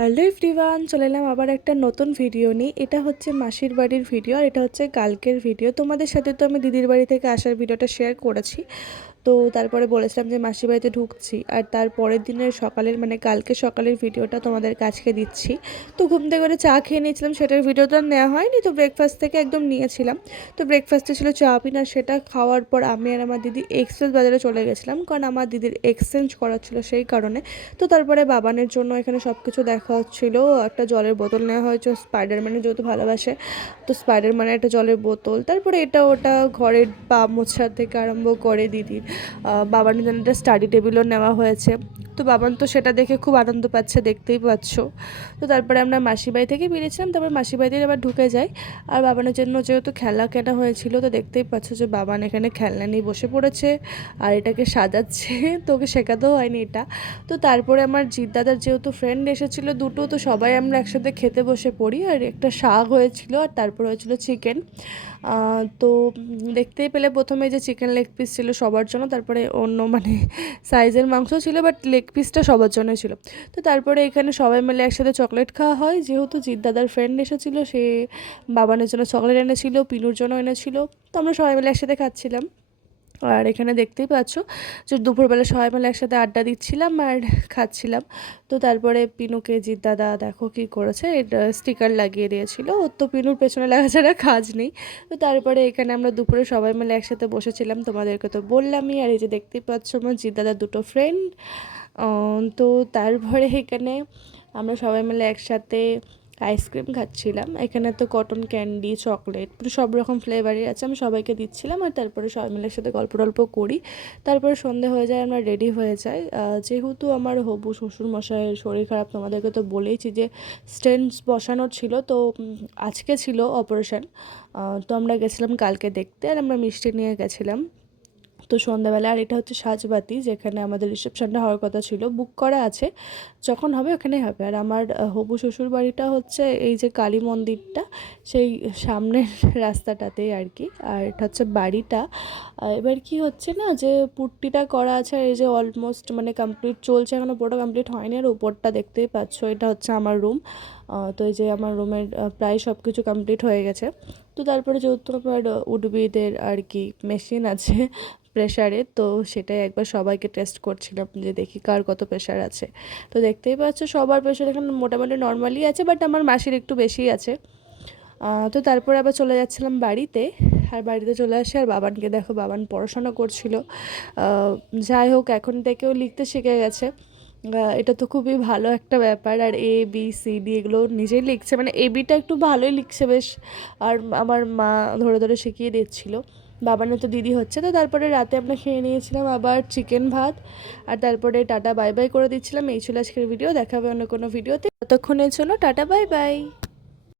Hello everyone, চলে এলাম আবার একটা নতুন ভিডিও নিই এটা হচ্ছে মাসির বাড়ির ভিডিও আর এটা হচ্ছে কালকের ভিডিও। তোমাদের সাথে তো আমি দিদির বাড়ি থেকে আসার ভিডিওটা শেয়ার করেছি। তো তারপরে বলেছিলাম যে মাসির বাড়িতে ঢুকছি। আর তার পরের দিনের সকালের মানে কালকে সকালের ভিডিওটা তোমাদের কাছকে দিচ্ছি। তো ঘুম থেকে করে চা খেয়ে নিয়েছিলাম, সেটার ভিডিওটা নেওয়া হয়নি। তো ব্রেকফাস্ট থেকে একদম নিয়েছিলাম। তো ব্রেকফাস্টে ছিল চাউমিন আর সেটা খাওয়ার পর আমি আর আমার দিদি এক্সপ্রেস বাজারে চলে গেছিলাম। কারণ আমার দিদির এক্সচেঞ্জ করার ছিল সেই কারণে। তো তারপরে বাবানের জন্য এখানে সব কিছু দেখা হচ্ছিল। একটা জলের বোতল নেওয়া হয়েছে স্পাইডারম্যানের যেহেতু ভালোবাসে। তো স্পাইডারম্যানের একটা জলের বোতল। তারপরে এটা ওটা ঘরের পা মোছার থেকে আরম্ভ করে দিদির। বাবানের জন্য একটা স্টাডি টেবিলও নেওয়া হয়েছে। তো বাবান তো সেটা দেখে খুব আনন্দ পাচ্ছে, দেখতেই পাচ্ছ। তো তারপরে আমরা মাসিবাড়ি থেকে বেরিয়েছিলাম, তারপর মাসিবাড়িতে আবার ঢুকে যাই। আর বাবানের জন্য যেহেতু খেলা কেনা হয়েছিল, তো দেখতেই পাচ্ছ যে বাবান এখানে খেলনা নিয়ে বসে পড়েছে আর এটাকে সাজাচ্ছে। তো ওকে শেখাতেও হয়নি এটা। তো তারপরে আমার জিদ্দাদার যেহেতু ফ্রেন্ড এসেছিল দুটো, তো সবাই আমরা একসাথে খেতে বসে পড়ি। আর একটা শাক হয়েছিল আর তারপর হয়েছিল চিকেন তো দেখতেই পেলে প্রথমে যে চিকেন লেগ পিস ছিল সবার জন্য তারপরে অন্য মানে সাইজের মাংস ছিল বাট লেগ পিসটা সবার জন্য ছিল। তো তারপরে এখানে সবাই মিলে একসাথে চকলেট খাওয়া হয়। যেহেতু জিদ্দাদার ফ্রেন্ড এসেছিল, সে বাবানের জন্য চকলেট এনেছিল, পিনুর জন্য এনেছিল। তো আমরা সবাই মিলে একসাথে খাচ্ছিলাম। আর এখানে দেখতেই পাচ্ছ যে দুপুরবেলা সবাই মিলে একসাথে আড্ডা দিচ্ছিলাম আর খাচ্ছিলাম। তো তারপরে পিনুকে, জিৎ দাদা দেখো কী করেছে, এটা স্টিকার লাগিয়ে দিয়েছিল। ওর তো পিনুর পেছনে লাগা ছাড়া কাজ নেই। তো তারপরে এখানে আমরা দুপুরে সবাই মিলে একসাথে বসেছিলাম, তোমাদেরকে তো বললামই। আর এই যে দেখতেই পাচ্ছ আমার জিৎ দাদার দুটো ফ্রেন্ড তো তারপরে এখানে আমরা সবাই মিলে একসাথে আইসক্রিম খাচ্ছিলাম। এখানে তো কটন ক্যান্ডি চকলেট পুরো সব রকম ফ্লেভারই আছে। আমি সবাইকে দিচ্ছিলাম আর তারপরে সবাই মিলে সাথে গল্প টল্প করি। তারপরে সন্ধে হয়ে যায়, আমরা রেডি হয়ে যাই। যেহেতু আমার হবু শ্বশুর মশাইয়ের শরীর খারাপ তোমাদেরকে তো বলেইছি যে স্টেন্স বসানোর ছিল, তো আজকে ছিল অপারেশন তো আমরা গেছিলাম কালকে দেখতে আর আমরা মিষ্টি নিয়ে গেছিলাম। তো সন্ধ্যাবেলা, আর এটা হচ্ছে সাজবাতি, যেখানে আমাদের রিসেপশনটা হওয়ার কথা ছিল। বুক করা আছে, যখন হবে ওখানেই হবে। আর আমার হবু শ্বশুর বাড়িটা হচ্ছে এই যে কালী মন্দিরটা, সেই সামনের রাস্তাটাতেই আর কি। আর এটা হচ্ছে বাড়িটা। এবার কি হচ্ছে না, যে পুট্টিটা করা আছে এই যে অলমোস্ট মানে কমপ্লিট চলছে এখনও পুরোটা কমপ্লিট হয়নি। আর উপরটা দেখতেই পাচ্ছ, এটা হচ্ছে আমার রুম তো এই যে আমার রুমের প্রায় সব কিছু কমপ্লিট হয়ে গেছে। তো তারপরে যেহেতু আমার উডবিদের আর কি মেশিন আছে প্রেশারে তো সেটাই একবার সবাইকে টেস্ট করছিলাম যে দেখি কার কত প্রেশার আছে। তো দেখতেই পাচ্ছ সবার প্রেশার এখন মোটামুটি নর্মালি আছে বাট আমার মাসির একটু বেশি আছে। তো তারপরে আবার চলে যাচ্ছিলাম বাড়িতে, আর বাড়িতে চলে আসে আর বাবানকে দেখো, বাবান পড়াশোনা করছিল। যাই হোক, এখন থেকেও লিখতে শিখে গেছে। এটা তো খুবই ভালো একটা ব্যাপার, আর এ বি সি ডি এগুলো নিজেই লিখছে। মানে এ বিটা একটু ভালোই লিখছে বেশ, আর আমার মা ধরে ধরে শিখিয়ে দিচ্ছিল। বাবানের তো দিদি হচ্ছে। তো তারপরে রাতে আমরা খেয়ে নিয়েছিলাম আবার চিকেন ভাত আর তারপরে টাটা বাই বাই করে দিচ্ছিলাম। এই ছিল আজকের ভিডিও দেখাবে অন্য কোনো ভিডিওতে ততক্ষণের জন্য টাটা বাই বাই।